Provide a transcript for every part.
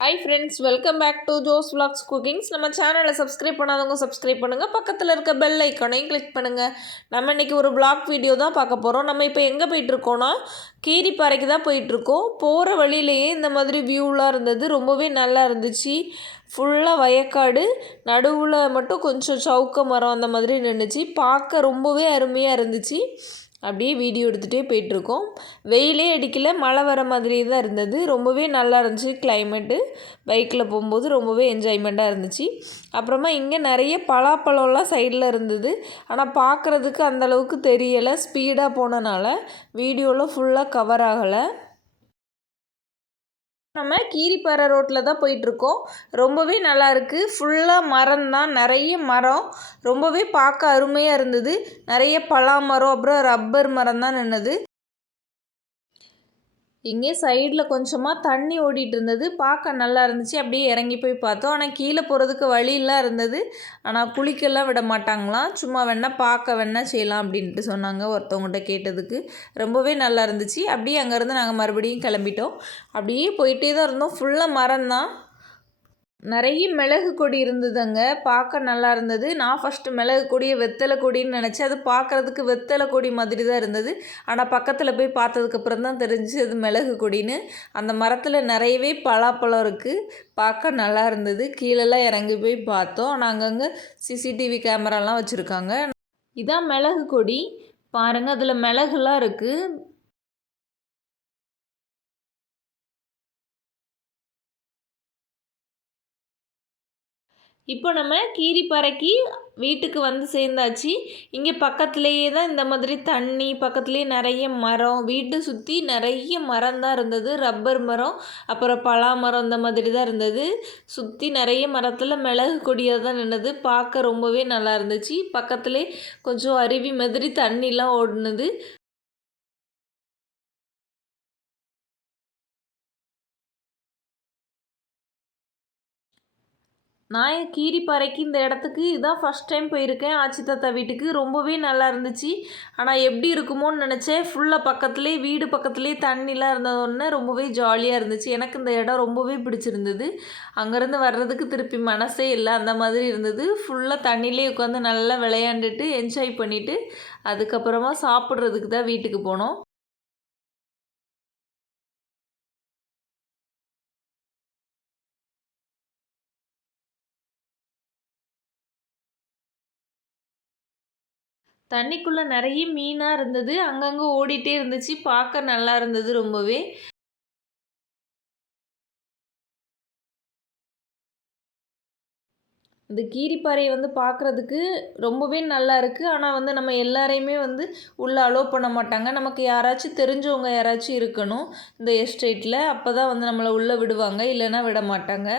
Hi friends, welcome back to Jo's vlogs cookings. நம்ம சேனலை subscribe பண்ணாதவங்க சப்ஸ்கிரைப் பண்ணுங்கள், பக்கத்தில் இருக்க பெல் ஐக்கானையும் கிளிக் பண்ணுங்கள். நம்ம இன்றைக்கி ஒரு vlog வீடியோ தான் பார்க்க போகிறோம். நம்ம இப்போ எங்கே போயிட்டுருக்கோன்னா கீரிப்பாறைக்கு தான் போயிட்டுருக்கோம். போகிற வழியிலேயே இந்த மாதிரி வியூலாம் இருந்தது, ரொம்பவே நல்லா இருந்துச்சு. ஃபுல்லாக வயக்காடு, நடுவில் மட்டும் கொஞ்சம் சவுக்க மரம் அந்த மாதிரி நின்றுச்சு. பார்க்க ரொம்பவே அருமையாக இருந்துச்சு. அப்படியே வீடியோ எடுத்துகிட்டே போயிட்டுருக்கோம். வெயிலே அடிக்கல, மழை வர மாதிரி தான் இருந்தது. ரொம்பவே நல்லா இருந்துச்சு கிளைமேட்டு. பைக்கில் போகும்போது ரொம்பவே என்ஜாய்மெண்ட்டாக இருந்துச்சு. அப்புறமா இங்கே நிறைய பலாப்பழம்லாம் சைடில் இருந்தது. ஆனால் பார்க்குறதுக்கு அந்தளவுக்கு தெரியலை, ஸ்பீடாக போனனால வீடியோவில் ஃபுல்லாக கவர் ஆகலை. நம்ம கீரிப்பாறை ரோட்டில் தான் போயிட்டுருக்கோம். ரொம்பவே நல்லாயிருக்கு. ஃபுல்லாக மரம் தான், நிறைய மரம். ரொம்பவே பார்க்க அருமையாக இருந்தது. நிறைய பலா மரம், அப்புறம் ரப்பர் மரம் தான் நின்றுது. இங்கே சைடில் கொஞ்சமாக தண்ணி ஓடிட்டு இருந்தது, பார்க்க நல்லா இருந்துச்சு. அப்படியே இறங்கி போய் பார்த்தோம். ஆனால் கீழே போகிறதுக்கு வழியெல்லாம் இருந்தது. ஆனால் குளிக்கெல்லாம் விட மாட்டாங்களாம், சும்மா வேணால் பார்க்க வேணால் செய்யலாம் அப்படின்ட்டு சொன்னாங்க ஒருத்தவங்கள்ட்ட கேட்டதுக்கு. ரொம்பவே நல்லா இருந்துச்சு. அப்படியே அங்கேருந்து நாங்கள் மறுபடியும் கிளம்பிட்டோம். அப்படியே போயிட்டே தான் இருந்தோம். ஃபுல்லாக மரம் தான். நிறைய மிளகு கொடி இருந்தது அங்கே, பார்க்க நல்லா இருந்தது. நான் ஃபஸ்ட்டு மிளகு கொடியை வெத்தலை கொடின்னு நினச்சேன். அது பார்க்குறதுக்கு வெத்தலை கொடி மாதிரி தான் இருந்தது. ஆனால் பக்கத்தில் போய் பார்த்ததுக்கப்புறம் தான் தெரிஞ்சு அது மிளகு கொடின்னு. அந்த மரத்தில் நிறையவே பலாப்பழம் இருக்குது, பார்க்க நல்லா இருந்தது. கீழெல்லாம் இறங்கி போய் பார்த்தோம். ஆனால் அங்கங்கே சிசிடிவி கேமராலாம் வச்சுருக்காங்க. இதான் மிளகு கொடி பாருங்கள், அதில் மிளகுலாம் இருக்குது. இப்போ நம்ம கீரிப்பாறைக்கு வீட்டுக்கு வந்து சேர்ந்தாச்சு. இங்கே பக்கத்துலேயே தான் இந்த மாதிரி தண்ணி, பக்கத்துலேயே நிறைய மரம், வீட்டை சுற்றி நிறைய மரம் தான் இருந்தது. ரப்பர் மரம், அப்புறம் பலா மரம், இந்த மாதிரி தான் இருந்தது. சுற்றி நிறைய மரத்தில் மிளகு கொடியாக தான் நின்றுது. பார்க்க ரொம்பவே நல்லா இருந்துச்சு. பக்கத்துலேயே கொஞ்சம் அருவி மாதிரி தண்ணிலாம் ஓடுனது. நான் கீரிப்பாறைக்கு இந்த இடத்துக்கு இதான் ஃபஸ்ட் டைம் போயிருக்கேன், ஆச்சி தாத்தா வீட்டுக்கு. ரொம்பவே நல்லா இருந்துச்சு. ஆனால் எப்படி இருக்குமோன்னு நினச்சேன். ஃபுல்லாக பக்கத்துலேயே வீடு பக்கத்துலேயே தண்ணிலாம் இருந்ததொடனே ரொம்பவே ஜாலியாக இருந்துச்சு. எனக்கு இந்த இடம் ரொம்பவே பிடிச்சிருந்தது. அங்கேருந்து வர்றதுக்கு திருப்பி மனசே இல்லை, அந்த மாதிரி இருந்தது. ஃபுல்லாக தண்ணியிலே உட்காந்து நல்லா விளையாண்டுட்டு என்ஜாய் பண்ணிவிட்டு அதுக்கப்புறமா சாப்பிட்றதுக்கு தான் வீட்டுக்கு போனோம். தண்ணிக்குள்ளே நிறைய மீனாக இருந்தது, அங்கங்கே ஓடிட்டே இருந்துச்சு. பார்க்க நல்லா இருந்தது ரொம்பவே. இந்த கீரிப்பாறையை வந்து பார்க்குறதுக்கு ரொம்பவே நல்லா இருக்குது. ஆனால் வந்து நம்ம எல்லாரையுமே வந்து உள்ளே அலோவ் பண்ண மாட்டாங்க. நமக்கு யாராச்சும் தெரிஞ்சவங்க யாராச்சும் இருக்கணும் இந்த எஸ்டேட்டில், அப்போ தான் வந்து நம்மளை உள்ளே விடுவாங்க, இல்லைன்னா விட மாட்டாங்க.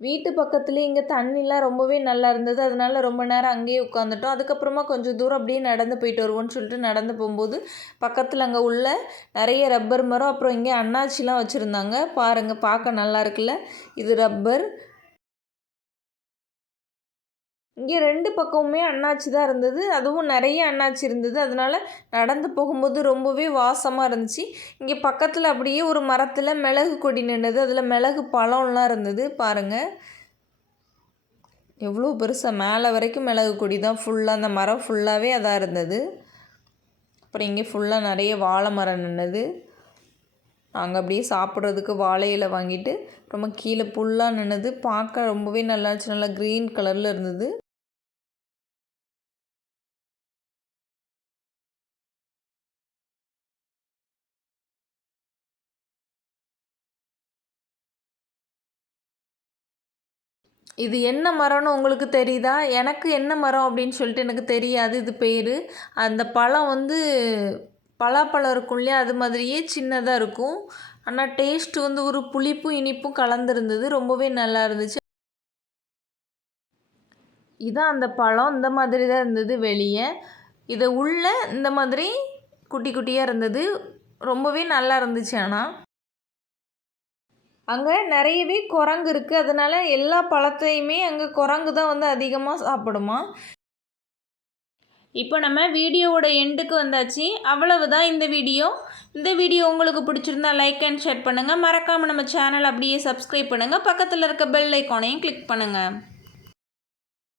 வீட்டு பக்கத்துலேயே இங்கே தண்ணிலாம் ரொம்பவே நல்லா இருந்தது. அதனால ரொம்ப நேரம் அங்கேயே உட்காந்துட்டோம். அதுக்கப்புறமா கொஞ்சம் தூரம் அப்படியே நடந்து போயிட்டு வருவோம்னு சொல்லிட்டு நடந்து போகும்போது பக்கத்தில் அங்கே உள்ள நிறைய ரப்பர் மரம், அப்புறம் இங்கே அன்னாச்சிலாம் வச்சுருந்தாங்க. பாருங்கள், பார்க்க நல்லா இருக்குல்ல, இது ரப்பர். இங்கே 2 பக்கமுமே அன்னாச்சி தான் இருந்தது. அதுவும் நிறைய அன்னாச்சி இருந்தது. அதனால் நடந்து போகும்போது ரொம்பவே வாசமாக இருந்துச்சு. இங்கே பக்கத்தில் அப்படியே ஒரு மரத்தில் மிளகு கொடி நின்றுது. அதில் மிளகு பழம்லாம் இருந்தது பாருங்கள். எவ்வளோ பெருசாக மேலே வரைக்கும் மிளகு கொடி தான். ஃபுல்லாக அந்த மரம் ஃபுல்லாகவே அதாக இருந்தது. அப்புறம் இங்கே ஃபுல்லாக நிறைய வாழை மரம் நின்றுது. நாங்கள் அப்படியே சாப்பிட்றதுக்கு வாழை இலை வாங்கிட்டு அப்புறமா கீழே புல்லாக நின்றுது. பார்க்க ரொம்பவே நல்லா இருந்துச்சு. நல்லா க்ரீன் கலரில் இருந்தது. இது என்ன மரம்னு உங்களுக்கு தெரியுதா? எனக்கு என்ன மரம் அப்படின்னு சொல்லிட்டு எனக்கு தெரியாது இது பேர். அந்த பழம் வந்து பலாப்பழம் இருக்கும் இல்லையா, அது மாதிரியே சின்னதாக இருக்கும். ஆனால் டேஸ்ட்டு வந்து ஒரு புளிப்பும் இனிப்பும் கலந்துருந்தது. ரொம்பவே நல்லா இருந்துச்சு. இதான் அந்த பழம். இந்த மாதிரி தான் இருந்தது வெளியே. இதை உள்ள இந்த மாதிரி குட்டி குட்டியாக இருந்தது. ரொம்பவே நல்லா இருந்துச்சு. ஆனால் அங்கே நிறையவே குரங்கு இருக்குது. அதனால் எல்லா பழத்தையுமே அங்கே குரங்கு தான் வந்து அதிகமாக சாப்பிடுமா. இப்போ நம்ம வீடியோவோட எண்டுக்கு வந்தாச்சு. அவ்வளவுதான் இந்த வீடியோ. இந்த வீடியோ உங்களுக்கு பிடிச்சிருந்தா லைக் அண்ட் ஷேர் பண்ணுங்கள். மறக்காமல் நம்ம சேனல் அப்படியே சப்ஸ்கிரைப் பண்ணுங்கள். பக்கத்தில் இருக்க பெல் ஐக்கானையும் கிளிக் பண்ணுங்கள்.